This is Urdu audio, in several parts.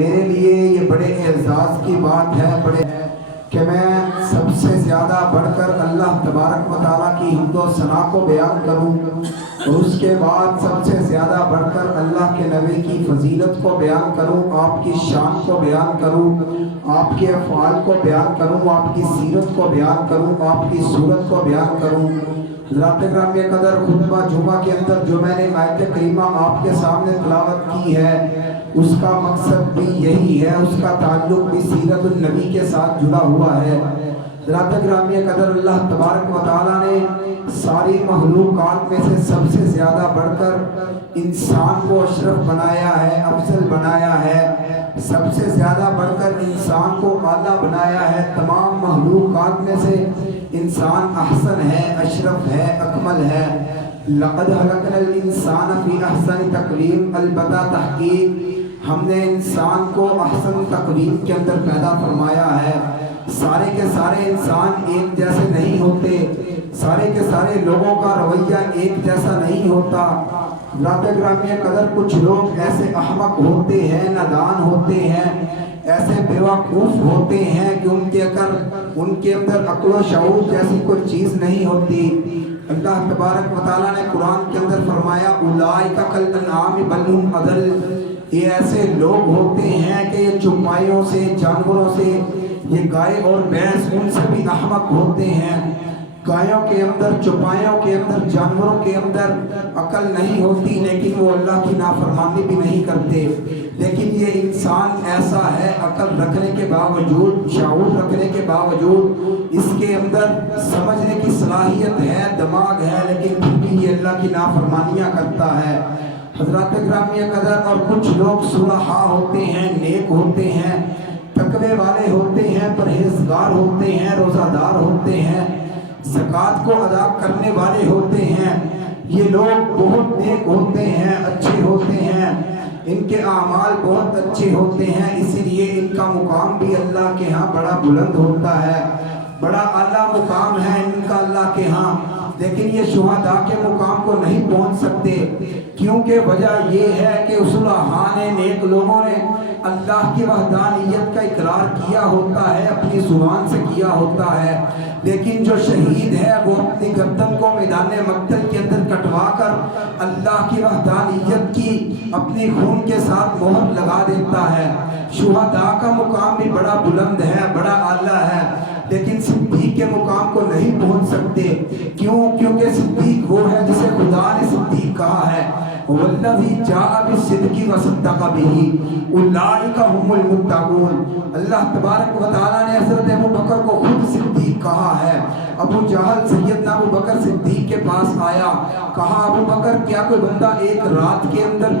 میرے لیے یہ بڑے اعزاز کی بات ہے کہ میں سب سے زیادہ بڑھ کر اللہ تبارک و تعالیٰ کی حمد و ثنا کو بیان کروں، اور اس کے بعد سب سے زیادہ بڑھ کر اللہ کے نبی کی فضیلت کو بیان کروں، آپ کی شان کو بیان کروں، آپ کے افعال کو بیان کروں، آپ کی سیرت کو بیان کروں، آپ کی صورت کو بیان کروں۔ حضرات گرامی قدر، خطبہ جمعہ کے اندر جو میں نے آیت کریمہ آپ کے سامنے تلاوت کی ہے، اس کا مقصد بھی یہی ہے، اس کا تعلق بھی سیرت النبی کے ساتھ جڑا ہوا ہے۔ حضرات گرامی قدر، اللہ تبارک و تعالیٰ نے ساری مخلوقات میں سے سب سے زیادہ بڑھ کر انسان کو اشرف بنایا ہے، افضل بنایا ہے، سب سے زیادہ بڑھ کر انسان کو اعلیٰ بنایا ہے۔ تمام مخلوقات میں سے انسان احسن ہے، اشرف ہے، اکمل ہے۔ لقد خلقنا الانسان فی احسن تقویم، البتہ تحقیق ہم نے انسان کو احسن تقویم کے اندر پیدا فرمایا ہے۔ سارے کے سارے انسان ایک جیسے نہیں ہوتے، سارے کے سارے لوگوں کا رویہ ایک جیسا نہیں ہوتا۔ حضرات گرامی قدر، کچھ لوگ ایسے احمق ہوتے ہیں، نادان ہوتے ہیں، ایسے بیوقوف ہوتے ہیں کہ ان کے اندر عقل و شعور جیسی کوئی چیز نہیں ہوتی۔ اللہ تبارک و تعالیٰ نے قرآن کے اندر فرمایا اولئک کالانعام بل ھم اضل، یہ ایسے لوگ ہوتے ہیں کہ یہ چوپایوں سے، جانوروں سے، یہ گائے اور بھینس ان سے بھی احمق ہوتے ہیں۔ گایوں کے اندر، چوپایوں کے اندر، جانوروں کے اندر عقل نہیں ہوتی، لیکن وہ اللہ کی نافرمانی بھی نہیں کرتے۔ لیکن یہ انسان ایسا ہے، عقل رکھنے کے باوجود، شعور رکھنے کے باوجود، اس کے اندر سمجھنے کی صلاحیت ہے، دماغ ہے، لیکن پھر بھی یہ اللہ کی نافرمانیاں کرتا ہے۔ حضرات گرامی قدر، اور کچھ لوگ صلحاء ہوتے ہیں، نیک ہوتے ہیں، تقوی والے ہوتے ہیں، پرہیزگار ہوتے ہیں، روزہ دار ہوتے ہیں، زکوٰۃ کو ادا کرنے والے ہوتے ہیں۔ یہ لوگ بہت نیک ہوتے ہیں، اچھے ہوتے ہیں، ان کے اعمال بہت اچھے ہوتے ہیں، اسی لیے ان کا مقام بھی اللہ کے ہاں بڑا بلند ہوتا ہے، بڑا اعلیٰ مقام ہے ان کا اللہ کے ہاں۔ لیکن یہ شہداء کے مقام کو نہیں پہنچ سکتے، کیونکہ وجہ یہ ہے کہ صلحاء نے، نیک لوگوں نے اللہ کی وحدانیت کا اقرار کیا ہوتا ہے، اپنی زبان سے کیا ہوتا ہے، لیکن جو شہید ہے وہ اپنی گردن کو میدان مقتل کے اندر کٹوا کر اللہ کی وحدانیت کی اپنی خون کے ساتھ مہر لگا دیتا ہے۔ شہداء کا مقام بھی بڑا بلند ہے، بڑا اعلیٰ ہے، لیکن صدیق کے مقام کو نہیں پہنچ سکتے۔ کیونکہ صدیق وہ ہے جسے خدا نے صدیق کہا ہے، والذی جاء بالصدق وصدق به اولئک هم المتقون۔ اللہ تبارک و تعالیٰ نے حضرت ابو بکر کو خود صدیق کہا ہے۔ ابو جہل سیدنا ابو بکر صدیق کے پاس آیا، کہا ابو بکر کیا کوئی بندہ ایک رات کے اندر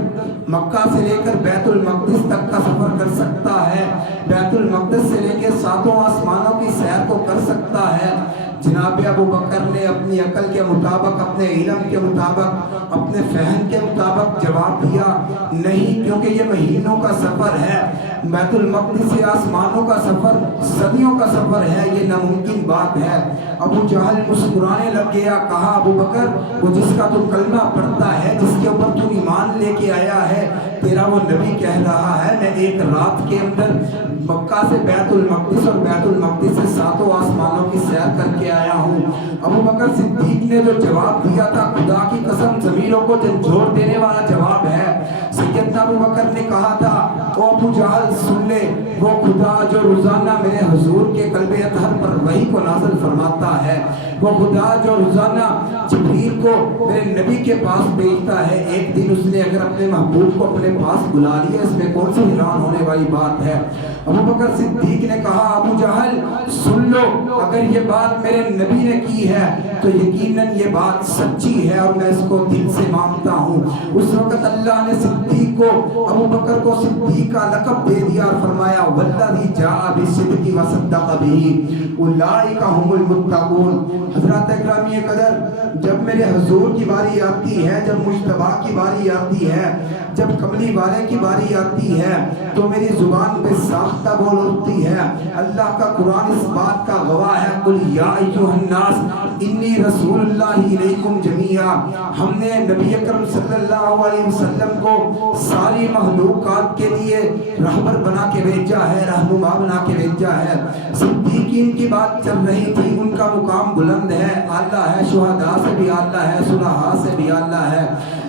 مکہ سے لے کر بیت المقدس تک کا سفر کر سکتا ہے؟ بیت المقدس سے لے کے ساتوں آسمانوں کی سیر کو کر سکتا ہے؟ جناب ابو بکر نے اپنی عقل کے مطابق، اپنے علم کے مطابق، اپنے فہم کے مطابق جواب دیا نہیں، کیونکہ یہ مہینوں کا سفر ہے، بیت المقدس سے آسمانوں کا سفر صدیوں کا سفر ہے، یہ ناممکن بات ہے۔ ابو جہل مسکرانے لگ گیا، کہا ابو بکر وہ جس کا تو کلمہ پڑھتا ہے، جس کے اوپر تو ایمان لے کے آیا ہے، تیرا وہ نبی کہہ رہا ہے میں ایک رات کے اندر مکہ سے بیت المقدس اور بیت المقدس سے ساتوں آسمانوں کی سیر کر کے آیا ہوں۔ ابو بکر صدیق نے جو جواب دیا تھا، خدا کی قسم زمینوں کو جھنجھوڑ دینے والا جواب ہے۔ سیدنا ابو بکر نے کہا تھا او ابو جہل سن لے، وہ خدا جو روزانہ میرے حضور کے قلب اطہر پر وحی کو نازل فرماتا ہے، وہ خدا جو روزانہ جبریل کو میرے نبی کے پاس بھیجتا ہے، ایک دن اس نے اگر اپنے محبوب کو اپنے پاس بلا لیا، اس میں کون سی حیران ہونے والی بات ہے؟ ابو بکر صدیق نے کہا ابو جہل سن لو، اگر یہ بات میرے نبی نے کی ہے تو یقیناً یہ بات سچی ہے اور میں اس کو دل سے مانتا ہوں۔ اس وقت اللہ نے صدیق کو، ابو بکر کو صدیق کا لقب دے دیا اور فرمایا والذی جاء بالصدق وصدق به اولئک هم المتقون۔ حضرات اکرامی قدر، جب میرے حضور کی باری آتی ہے، جب مجتبیٰ کی باری آتی ہے، جب کملی والے کی باری آتی ہے، تو میری زبان پہ صاف ساختہ بول ہوتی ہے۔ اللہ کا قرآن اس بات کا گواہ ہے، قل یا ایھا الناس انی رسول اللہ الیکم جمیعا۔ ہم نے نبی اکرم صلی اللہ علیہ وسلم کو ساری مخلوقات کے لیے رہبر بنا کے بھیجا ہے، رہنما بنا کے بھیجا ہے۔ صدیقین کی بات چل رہی تھی، ان کا مقام بلند ہے، اعلیٰ ہے، شہداء سے بھی اعلیٰ ہے، صلحاء سے بھی اعلیٰ ہے،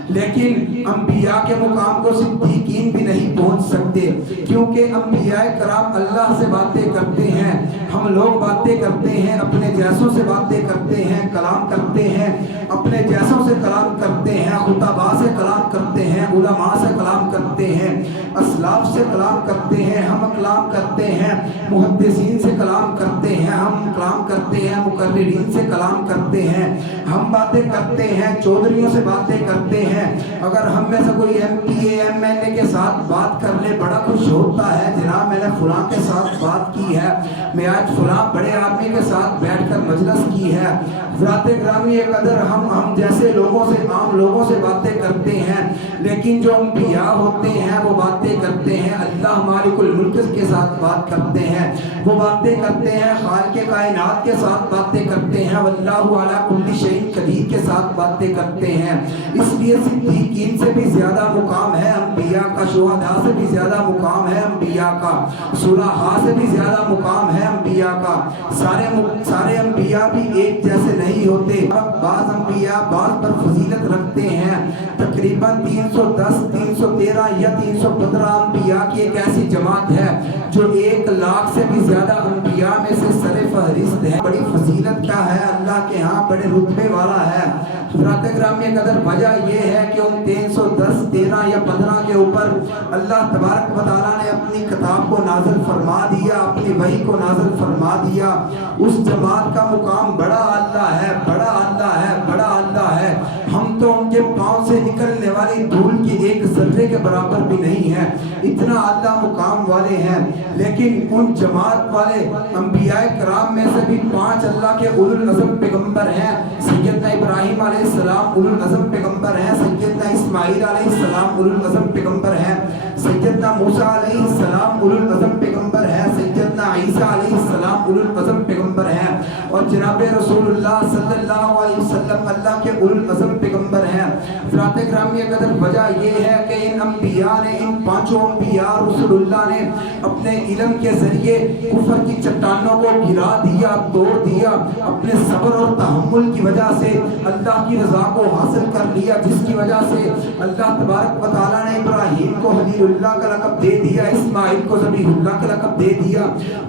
لیکن انبیاء کے مقام کو صدیقین بھی نہیں پہنچ سکتے، کیونکہ انبیاء کرام اللہ سے باتیں کرتے ہیں، ہم لوگ باتیں کرتے ہیں، اپنے جیسوں سے باتیں کرتے ہیں، کلام کرتے ہیں، اپنے جیسوں سے کلام کرتے ہیں، خطباء سے کلام کرتے ہیں، علماء سے کلام کرتے ہیں، اسلاف سے کلام کرتے ہیں، ہم کلام کرتے ہیں، محدثین سے کلام کرتے ہیں، ہم کلام کرتے ہیں، مقررین سے کلام کرتے ہیں، ہم باتیں کرتے ہیں، چودھریوں سے باتیں کرتے ہیں۔ اگر ہم میں سے کوئی M P A M L A کے ساتھ بات کر لے بڑا خوش ہوتا ہے، جناب میں نے فلاں کے ساتھ بات کی ہے، میں آج فلاں بڑے آدمی کے ساتھ بیٹھ کر مجلس کی ہے۔ حضرات گرامی قدر ہم جیسے لوگوں سے، عام لوگوں سے باتیں کرتے ہیں، لیکن جو انبیاء ہوتے ہیں وہ باتیں کرتے ہیں اللہ مالک الملک کے ساتھ بات کرتے ہیں، وہ باتیں کرتے ہیں خالق کائنات کے ساتھ باتیں کرتے ہیں، واللہ علی کل شیء قدیر کے ساتھ باتیں کرتے ہیں۔ اس لیے صدیقین سے بھی زیادہ مقام ہے انبیاء کا، شہداء سے بھی زیادہ مقام ہے انبیاء کا، صلحاء سے بھی زیادہ مقام ہے انبیاء کا۔ سارے انبیاء بھی ایک جیسے نہیں ہوتے، بعض انبیاء بعض پر فضیلت رکھتے ہیں۔ تقریباً 310 313 یا 315 انبیاء کی ایک ایسی جماعت ہے جو 1,00,000 سے بھی زیادہ انبیاء میں سے سر فہرست ہے۔ بڑی فضیلت کیا ہے، اللہ کے ہاں بڑے رتبے والا ہے۔ حضرات گرامی قدر وجہ یہ ہے کہ ان 310 13 یا 15 کے اوپر اللہ تبارک و تعالیٰ نے اپنی کتاب کو نازل فرما دیا، اپنی وحی کو نازل فرما دیا۔ اس جماعت کا مقام بڑا اعلیٰ ہے، بڑا اعلیٰ ہے، بڑا اعلیٰ ہے۔ ہم تو ان کے پاؤں سے نکلنے والی دھول کی ایک ذرے کے برابر بھی نہیں ہیں، اتنا اعلیٰ مقام والے ہیں۔ لیکن ان جماعت والے انبیاء کرام میں سے بھی 5 اللہ کے اولو العزم پیغمبر ہیں۔ سیدنا ابراہیم علیہ السلام اولو العزم پیغمبر ہیں، سیدنا اسماعیل علیہ السلام اولو العزم پیغمبر ہیں، سیدنا موسیٰ علیہ السلام اولو العزم پیغمبر ہیں، سیدنا عیسیٰ علیہ السلام اولو العزم پیغمبر ہیں، اور جناب رسول اللہ صلی اللہ علیہ وسلم اللہ کے اولو العزم پیغمبر ہیں۔ حضرات گرامی قدر وجہ یہ ہے کہ ان انبیاء نے، ان 5 انبیاء رسول اللہ نے اپنے علم کے ذریعے کفر کی چٹانوں کو گرا دیا، توڑ دیا، اپنے صبر اور تحمل کی وجہ سے اللہ کی رضا کو حاصل کر لیا، جس کی وجہ سے اللہ تبارک و تعالیٰ نے ابراہیم کو خلیل اللہ کا لقب دے دیا، اسماعیل کو ذبیح اللہ کا لقب دے دیا،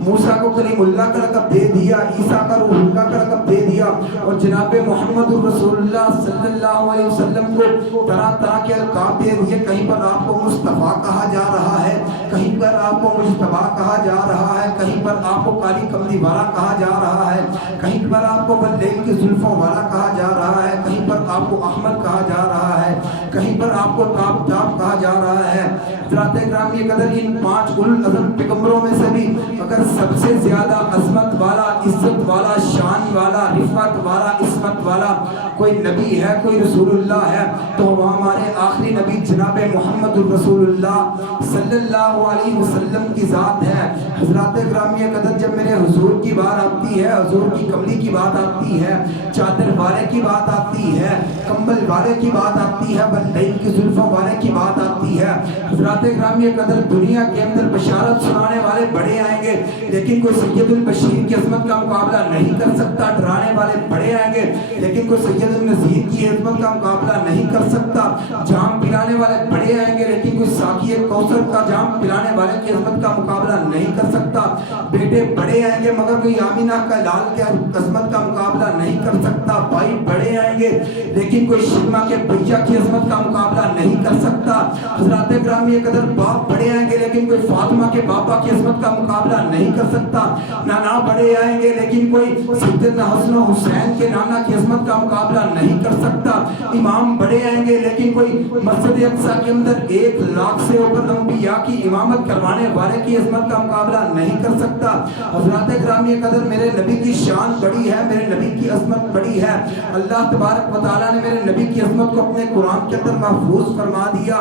موسیٰ کو کلیم اللہ کا لقب دے دیا، عیسیٰ کا روح اللہ کا لقب دے دیا، اور جناب محمد رسول اللہ صلی اللہ علیہ وسلم کو طرح طرح کے القاب دے دیے۔ کہیں پر آپ کو مصطفیٰ کہا جا رہا ہے، کہیں پر آپ کو مجتبیٰ کہا جا رہا ہے، کہیں پر آپ کو کالی کملی والا کہا جا رہا ہے، کہیں پر آپ کو واللیل کی زلفوں والا کہا جا رہا ہے، کہیں پر آپ کو احمد کہا جا رہا ہے، کہیں پر آپ کو تاب تاب کہا جا رہا ہے۔ حضرات گرامی قدر ان 5 اولو العزم پیغمبروں میں سے بھی اگر سب سے زیادہ عظمت والا، عزت والا، شان والا، رفعت والا، عصمت والا کوئی نبی ہے، کوئی رسول اللہ ہے، تو وہ ہمارے آخری نبی جناب محمد الرسول اللہ صلی اللہ علیہ وسلم کی ذات ہے۔ حضرات گرامی قدر جب میرے حضور کی بات آتی ہے، حضور کی کملی کی بات آتی ہے، چادر والے کی بات آتی ہے، کمبل والے کی بات آتی ہے، واللیل کی زلفوں والے کی بات آتی ہے، حضرات گرامی قدر دنیا کے اندر بشارت سنانے والے بڑے آئیں گے، لیکن کوئی سید البشیر کی عظمت کا مقابلہ نہیں کر سکتا۔ ڈرانے والے بڑے آئیں گے، لیکن کوئی سید النذیر کی عظمت کا مقابلہ نہیں کر سکتا۔ جام پلانے والے بڑے آئیں گے، لیکن کوئی ساقی کوثر کا جام پلانے والے کی عظمت کا مقابلہ نہیں کر سکتا۔ بیٹے بڑے آئیں گے، مگر کوئی آمینہ کا لال کی عظمت کا مقابلہ نہیں کر سکتا۔ بھائی بڑے آئیں گے، لیکن کوئی شیمہ کے بھیا کی عظمت کا مقابلہ نہیں کر سکتا۔ حضرات گرامی قدر باپ بڑے آئیں گے، لیکن کوئی فاطمہ کے بابا کی عظمت کا مقابلہ نہیں کر سکتا۔ نانا بڑے آئیں گے، لیکن کوئی سیدنا حسن و حسین کے نانا کی عظمت کا مقابلہ نہیں کر سکتا۔ امام بڑے آئیں گے، لیکن کوئی مسجد اقصیٰ کے اندر 1,00,000 سے اوپر انبیاء کی امامت کروانے والے کی عظمت کا مقابلہ نہیں کر سکتا۔ حضرات گرامی قدر میرے نبی کی شان بڑی ہے، میرے نبی کی عظمت بڑی ہے۔ اللہ تبارک و تعالیٰ نے میرے نبی کی عظمت کو اپنے قرآن کے اندر محفوظ فرما دیا۔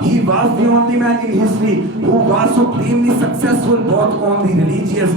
he was the only man in history who was supremely successful both on the religious।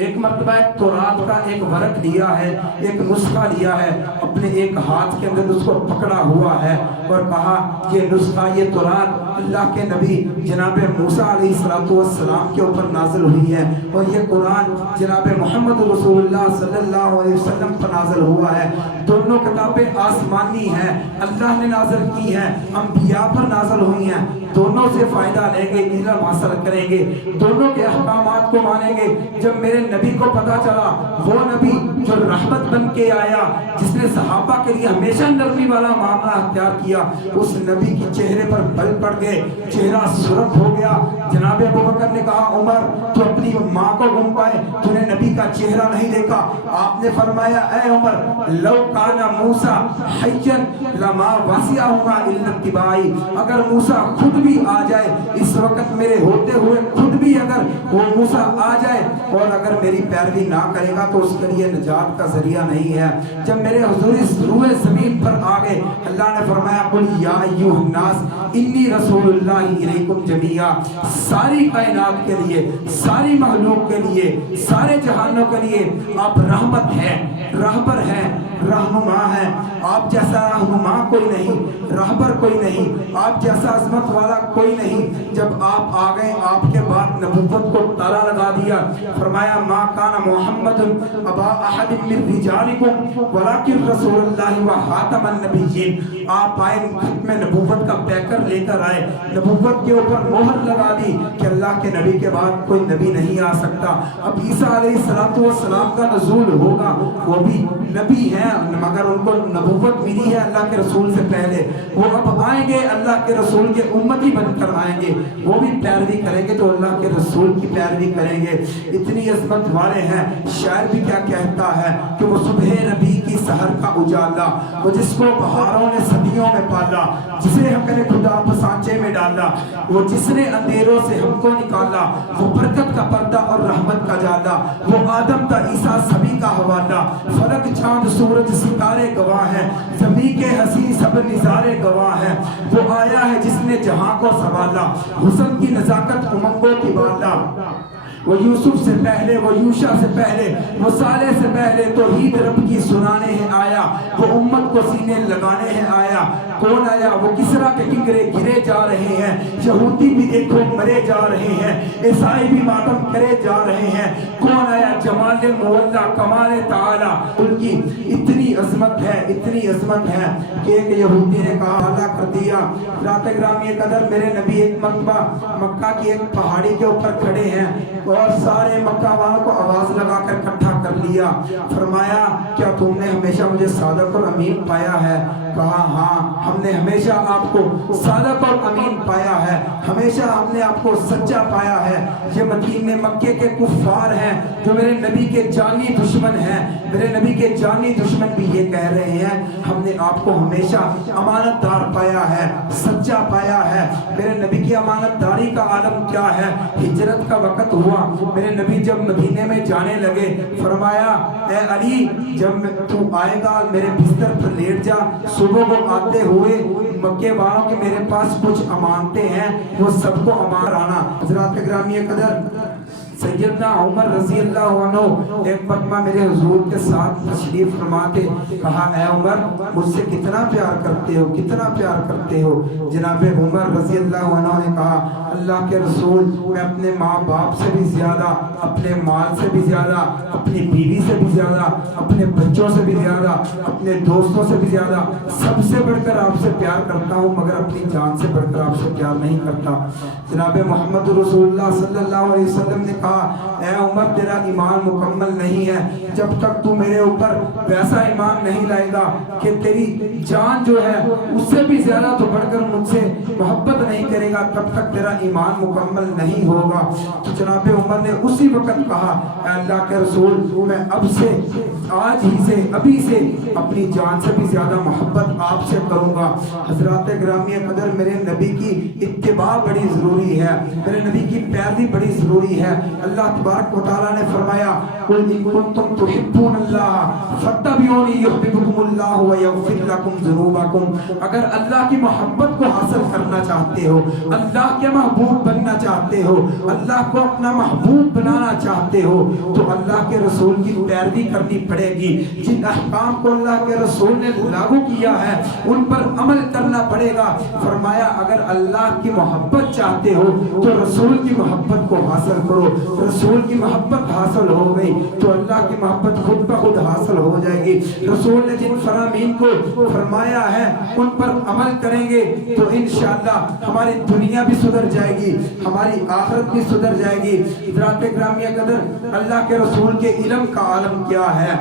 ایک مرتبہ ایک تورات کا ایک ورق لیا ہے، ایک نسخہ لیا ہے، اپنے ایک ہاتھ کے اندر اس کو پکڑا ہوا ہے اور کہا یہ نسخہ، یہ تورات اللہ کے نبی جناب موسیٰ علیہ السلام کے اوپر نازل ہوئی ہے، اور یہ قرآن جناب محمد رسول اللہ صلی اللہ علیہ وسلم پر نازل ہوا ہے۔ دونوں کتابیں آسمانی ہیں، اللہ نے نازل کی ہیں، انبیاء پر نازل ہوئی ہیں، دونوں سے فائدہ لیں گے، علم حاصل کریں گے، دونوں کے احکامات کو مانیں گے۔ جب میرے نبی کو پتا چلا، وہ نبی جو رحمت بن کے آیا، جس نے صحابہ کے لیے ہمیشہ نرمی والا معاملہ اختیار کیا، اس نبی کی چہرے پر بل پڑ گئے، چہرہ سرخ ہو گیا۔ جناب ابوبکر نے کہا عمر تو اپنی ماں کو گم پائے، تو نے نبی کا چہرہ نہیں دیکھا؟ آپ نے فرمایا اے عمر لو کان موسیٰ حیا لما وسعہما الا اتباعی، اگر موسیٰ خود بھی آ جائے اس وقت میرے ہوتے ہوئے، خود بھی اگر وہ موسیٰ آ جائے اور اگر میری پیروی نہ کرے گا تو اس کے لیے نجات کا ذریعہ نہیں ہے۔ جب میرے حضور اس روئے زمین پر آ گئے، اللہ نے فرمایا قل یا ایھا الناس انی رسول اللہ الیکم جمیعا، ساری کائنات کے لیے، ساری مخلوق کے لیے، سارے جہانوں کے لیے آپ رحمت ہیں، رہبر ہیں، رہنما ہیں۔ آپ جیسا رہنما کوئی نہیں، رہبر کوئی نہیں، آپ جیسا عظمت والا کوئی نہیں۔ جب آپ آ گئے، آپ کے بعد نبوت کو تالا لگا دیا، فرمایا ما کان محمد ابا احد من رجالکم ولکن رسول اللہ و خاتم النبیین۔ آپ آئے، ختم نبوت کا پیکر لے کر آئے، نبوت کے اوپر مہر لگا دی کہ اللہ کے نبی کے بعد کوئی نبی نہیں آ سکتا۔ اب عیسیٰ علیہ السلام کا نزول ہوگا، وہ بھی نبی ہیں مگر ان کو نبوت ملی ہے اللہ کے رسول سے پہلے، وہ اب آئیں گے اللہ کے رسول کے امتی بن کر آئیں گے، وہ بھی پیروی کریں گے تو اللہ کے رسول کی پیروی کریں گے۔ اتنی عظمت والے ہیں۔ شاعر بھی کیا کہتا ہے کہ وہ صبح نبی کی سحر کا اجالا، وہ جس کو بہاروں نے صدیوں میں پالا، جسے حق نے خدا سانچے میں ڈالا، وہ جس نے اندھیروں سے ہم کو نکالا، وہ برکت کا پردہ اور رحمت کا جالا، وہ آدم تا عیسیٰ سبھی کا حوالہ، فلک چاند سورج ستارے گواہ ہیں، زمین کے حسین سب نظارے گواہ ہیں، وہ آیا ہے جس نے جہاں کو سنبھالا، حسن کی نزاکت امنگوں کی بالا، وہ یوسف سے پہلے، وہ یوشع سے پہلے، وہ صالح سے پہلے توحید رب کی سنانے ہیں آیا، وہ امت کو سینے لگانے ہیں آیا۔ کون آیا؟ وہ کسرا کے کنگرے گرے جا رہے ہیں، یہودی بھی دیکھو مرے جا رہے ہیں، عیسائی بھی ماتم کرے جا رہے ہیں۔ کون آیا؟ جمال مولا کمال تعالی، ان کی اتنی عظمت ہے، اتنی عظمت ہے کہ ایک یہودی نے کہا اللہ کر دیا۔ رات گرامی قدر میرے نبی ایک مرتبہ مکہ کی ایک پہاڑی کے اوپر کھڑے ہیں اور سارے مکہ والوں کو آواز لگا کر اکٹھا کر لیا، فرمایا کیا تم نے ہمیشہ مجھے صادق اور امین پایا ہے؟ کہا ہاں، ہم نے ہمیشہ آپ کو صادق اور امین پایا ہے، ہمیشہ ہم نے آپ کو سچا پایا ہے۔ یہ مدینے مکے کے کفار ہیں جو میرے نبی کے جانی دشمن ہیں، میرے نبی کے جانی دشمن بھی یہ کہہ رہے ہیں ہم نے آپ کو ہمیشہ امانت دار پایا ہے، سچا پایا ہے۔ میرے نبی کی امانت داری کا عالم کیا ہے؟ ہجرت کا وقت ہوا، میرے نبی جب مدینے میں جانے لگے، فرمایا اے علی جب تو آئے گا میرے بستر پر لیٹ جا، صبح کو آتے ہوئے مکے والوں کے میرے پاس کچھ امانتیں ہیں، وہ سب کو امان آنا۔ حضرات گرامی قدر سیدنا عمر رضی اللہ عنہ ایک مرتبہ میرے حضور کے ساتھ تشریف فرماتے، کہا اے عمر مجھ سے کتنا پیار کرتے ہو، کتنا پیار کرتے ہو؟ جناب عمر رضی اللہ عنہ نے کہا اللہ کے رسول میں اپنے ماں باپ سے بھی زیادہ، اپنے مال سے بھی زیادہ، اپنی بیوی سے بھی زیادہ، اپنے بچوں سے بھی زیادہ، اپنے دوستوں سے بھی زیادہ، سب سے بڑھ کر آپ سے پیار کرتا ہوں مگر اپنی جان سے بڑھ کر آپ سے پیار نہیں کرتا۔ جناب محمد رسول اللہ صلی اللہ علیہ وسلم نے کہا اے عمر تیرا ایمان مکمل نہیں ہے جب تک تو میرے اوپر ویسا ایمان نہیں لائے گا کہ تیری جان جو ہے اس سے بھی زیادہ تو بڑھ کر مجھ سے محبت نہیں کرے گا، تب تک تیرا ایمان مکمل نہیں ہوگا۔ تو جناب عمر نے اسی وقت کہا اے اللہ کے رسول میں اب سے، آج ہی سے، ابھی سے اپنی جان سے بھی زیادہ محبت آپ سے کروں گا۔ حضرات گرامی قدر میرے نبی کی اتباع بڑی ضروری ہے، میرے نبی کی پیروی بڑی ضروری ہے۔ اللہ تبارک و تعالیٰ نے فرمایا قل ان کنتم تحبون اللہ فاتبعونی یحببکم اللہ ویغفر لکم ذنوبکم، اگر اللہ کی محبت کو حاصل کرنا چاہتے ہو، اللہ کے محبوب بننا چاہتے ہو، اللہ کو اپنا محبوب بنانا چاہتے ہو، تو اللہ کے رسول کی پیروی کرنی پڑے گی۔ جن احکام کو اللہ کے رسول نے لاگو کیا ہے ان پر عمل کرنا پڑے گا۔ فرمایا اگر اللہ کی محبت چاہتے ہو تو رسول کی محبت کو حاصل کرو، رسول کی محبت حاصل ہو گئی تو اللہ کی محبت خود بخود حاصل ہو جائے گی۔ رسول نے جن فرامین کو فرمایا ہے ان پر عمل کریں گے تو انشاءاللہ ہماری دنیا بھی سدھر جائے گی، ہماری آخرت بھی سدھر جائے گی۔ حضرات گرامیہ قدر، اللہ کے رسول کے علم کا عالم کیا ہے؟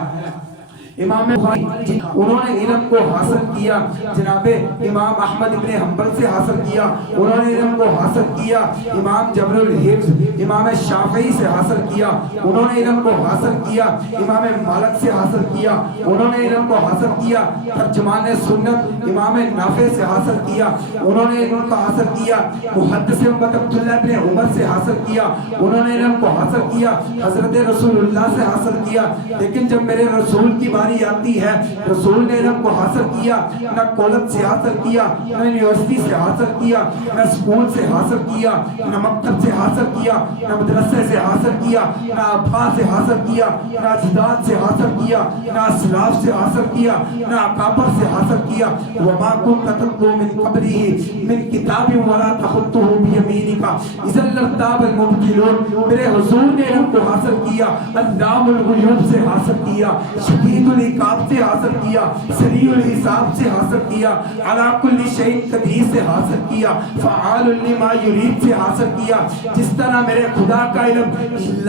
امام بخاری انہوں نے علم کو حاصل کیا، جناب امام احمد ابن حنبل سے حاصل کیا، انہوں نے علم کو حاصل کیا امام جبر الحفظ امام شافعی سے حاصل کیا، انہوں نے علم کو حاصل کیا امام مالک سے حاصل کیا، انہوں نے علم کو حاصل کیا ترجمان سنت امام نافع سے حاصل کیا، انہوں نے علم کو حاصل کیا محدث امت عبداللہ ابن عمر سے حاصل کیا، انہوں نے علم کو حاصل کیا حضرت رسول اللہ سے حاصل کیا۔ لیکن جب میرے رسول کی باری آتی ہے، رسول نے علم کو حاصل کیا، نہ کالج سے حاصل کیا، نہ یونیورسٹی سے حاصل کیا، نہ اسکول سے حاصل کیا، نہ مکتب سے حاصل کیا، نہ مدرسے سے حاصل کیا، نہ ابا سے حاصل کیا، نہ اجداد سے حاصل کیا، نہ اسلاف سے حاصل کیا، نہ اکابر سے حاصل کیا۔ وما كنت تتلو من قبله من کتاب ولا تخطه بيمينك اذا لارتاب المبطلون، میرے حضور نے علم کو حاصل کیا، علام الغیوب سے حاصل کیا، شدید العقاب سے حاصل کیا، سریع الحساب سے حاصل کیا، علی کل شیء قدیر سے حاصل کیا، فعال لما یرید سے حاصل کیا۔ جس طرح میرے خدا کا علم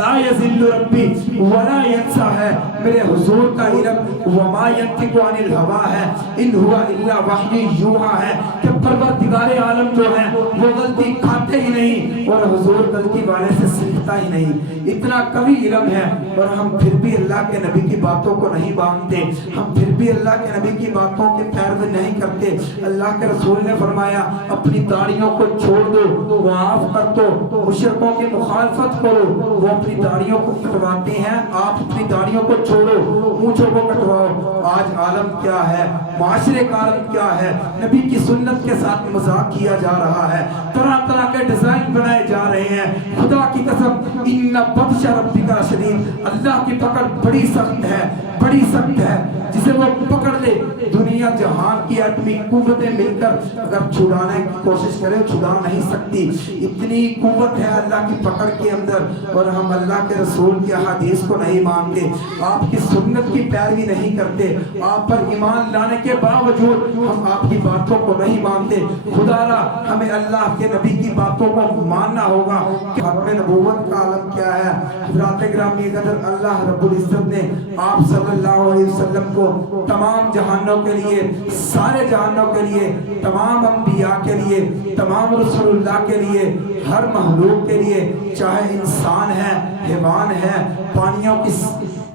لا یذل ربی ولا ینسا ہے، میرے حضور کا علم وما ینطق عن الہوا ہے، ان هو الا وحی یوحی ہے، کہ پروردگار عالم جو ہے وہ غلطی کھاتے ہی نہیں اور حضور غلطی والے سے سیکھتا ہی نہیں۔ اتنا قوی علم ہے اور ہم پھر بھی اللہ کے نبی کی باتوں کو نہیں مانتے، ہم پھر بھی اللہ کے نبی کی باتوں کے پیروی نہیں کرتے۔ اللہ کے رسول نے فرمایا اپنی داڑھیوں کو چھوڑ دو، معاف کر دو، مشرکوں کی مخالفت کرو، وہ اپنی داڑھیوں کو کٹواتے ہیں، آپ اپنی داڑھیوں کو چھوڑو، مونچھوں کو کٹواؤ۔ آج عالم کیا ہے، معاشرے کا عالم کیا ہے، نبی کی سنت کے ساتھ مذاق کیا جا رہا ہے، طرح طرح کے ڈیزائن بنائے جا رہے ہیں۔ خدا کی قسم ان بطش ربک شدید، اللہ کی پکڑ بڑی سخت ہے، بڑی سخت ہے، جسے وہ پکڑ لے دنیا جہان کی ایٹمی قوتیں مل کر اگر چھڑانے کی کوشش کرے چھڑا نہیں سکتی، اتنی قوت ہے اللہ کی پکڑ کے اندر۔ اور ہم اللہ کے رسول کی احادیث کو نہیں مانتے، آپ کی سنت کی پیروی نہیں کرتے، آپ پر ایمان لانے کے باوجود ہم آپ کی باتوں کو نہیں مانتے۔ خدا را ہمیں اللہ کے نبی کی باتوں کو ماننا ہوگا۔ ختم نبوت کا عالم کیا ہے؟ حضرات گرامی قدر، اللہ رب العزت نے آپ صلی اللہ علیہ وسلم کو تمام جہانوں کے لیے، سارے جہانوں کے لیے، تمام انبیاء کے لیے، تمام رسول اللہ کے لیے، ہر مخلوق کے لیے، چاہے انسان ہے، حیوان ہے، پانیوں کی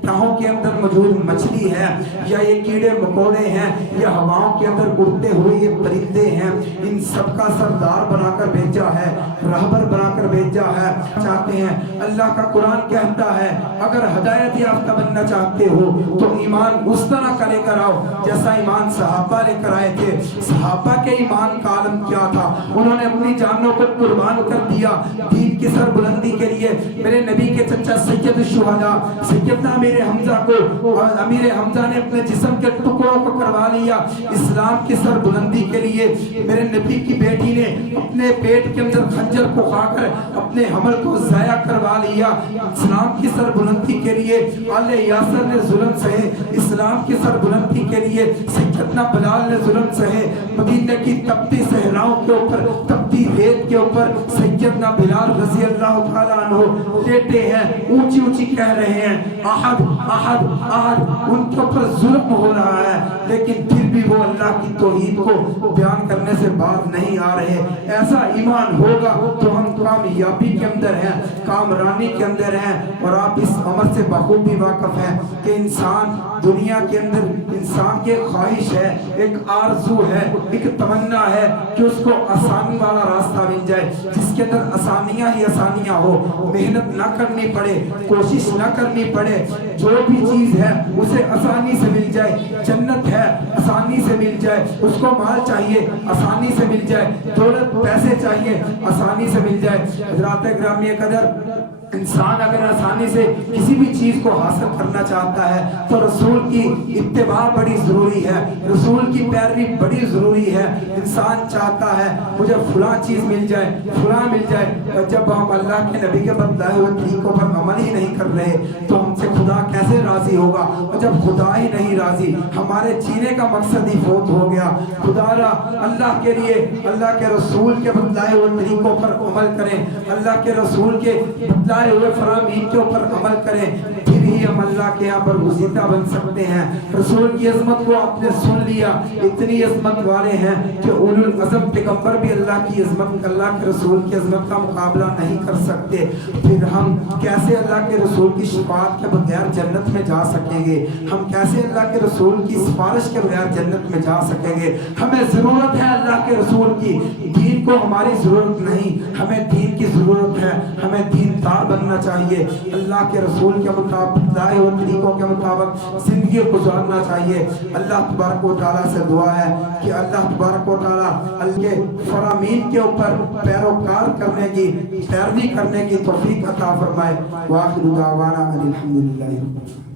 تہوں کے اندر موجود مچھلی ہے، یا یہ کیڑے مکوڑے ہیں، یا ہواؤں کے اندر اڑتے ہوئے یہ پرندے ہیں، ان سب کا سردار بنا کر بھیجا ہے، رہبر بنا کر بھیجا ہے۔ چاہتے ہیں اللہ کا قرآن کہتا ہے اگر ہدایت یافتہ بننا چاہتے ہو تو ایمان اس طرح کا لے کر آؤ جیسا ایمان صحابہ لے کر آئے تھے۔ صحابہ کے ایمان کا عالم کیا تھا؟ انہوں نے اپنی جانوں کو قربان کر دیا دین کی سر بلندی کے لیے۔ میرے نبی کے چچا سید الشہداء سیدنا امیر حمزہ کو، اور امیر حمزہ نے اپنے جسم کے ٹکڑوں کو کروا لیا اسلام کی سر بلندی کے لیے۔ میرے نبی کی بیٹی نے اپنے پیٹ کے اندر خنجر کو کھا کر اپنے حمل کو ضائع کروا لیا اسلام کی سر بلندی کے لیے۔ آل یاسر نے ظلم سہے اسلام کی سر بلندی کے لیے۔ سیدنا بلال نے ظلم سہے، مدینہ کی تپتی صحراؤں کے اوپر، تپتی ریت کے اوپر سیدنا بلال رضی اللہ تعالیٰ عنہ لیٹے ہیں، اونچی اونچی کہہ رہے ہیں احد احد احد، ان کے اوپر ظلم ہو رہا ہے، لیکن پھر بھی وہ اللہ کی توحید کو بیان کرنے سے باز نہیں آ رہے۔ ایسا ایمان ہوگا تو ہم کامیابی کے اندر ہیں، کامرانی کے اندر ہیں۔ اور آپ اس عمر سے بخوبی واقف ہیں کہ انسان دنیا کے اندر انسان انسان کی ایک خواہش ہے، ایک آرزو ہے، ایک تمنا ہے کہ اس کو آسانی والا راستہ مل جائے، جس کے اندر آسانیاں ہی آسانیاں ہو، محنت نہ کرنی پڑے، کوشش نہ کرنی پڑے، جو بھی چیز ہے اسے آسانی سے مل جائے، جنت ہے آسانی سے مل جائے، اس کو مال چاہیے آسانی سے مل جائے، دولت پیسے چاہیے آسانی سے مل جائے۔ حضرات گرامی قدر، انسان اگر آسانی سے کسی بھی چیز کو حاصل کرنا چاہتا ہے تو رسول کی اتباع بڑی ضروری ہے، رسول کی پیروی بڑی ضروری ہے۔ انسان چاہتا ہے مجھے فلاں چیز مل جائے، فلاں مل جائے، اور جب ہم اللہ کے نبی کے بتلائے ہوئے طریقوں پر عمل ہی نہیں کر رہے تو ہم سے خدا کیسے راضی ہوگا؟ اور جب خدا ہی نہیں راضی، ہمارے جینے کا مقصد ہی فوت ہو گیا۔ خدا را اللہ کے لیے اللہ کے رسول کے بتلائے ہوئے طریقوں پر عمل کریں، اللہ کے رسول کے بتلائے ہوئے فرامین کے اوپر عمل کریں، پھر ہی ہم اللہ کے یہاں پر گزیدہ بن سکتے ہیں۔ رسول کی عظمت کو آپ نے سن لیا، اتنی عظمت والے ہیں کہ اولو العزم پیغمبر بھی اللہ کی عظمت، اللہ کے رسول کی عظمت کا مقابلہ نہیں کر سکتے، پھر ہم کیسے اللہ کے رسول کی شفاعت کے بغیر جنت میں جا سکیں گے؟ ہم کیسے اللہ کے رسول کی سفارش کے بغیر جنت میں جا سکیں گے؟ ہمیں ضرورت ہے اللہ کے رسول کی، دین کو ہماری ضرورت نہیں، ہمیں دین کی ضرورت ہے، ہمیں دیندار بننا چاہیے، اللہ کے رسول کے مطابق لائے ہوئے طریقوں کے مطابق زندگی گزارنا چاہیے۔ اللہ تبارک و تعالیٰ سے دعا ہے کہ اللہ تبارک و تعالیٰ اللہ کے فرامین کے اوپر پیروکار کرنے کی، پیروی کرنے کی توفیق عطا فرمائے۔ وآخر دعوانا الحمدللہ۔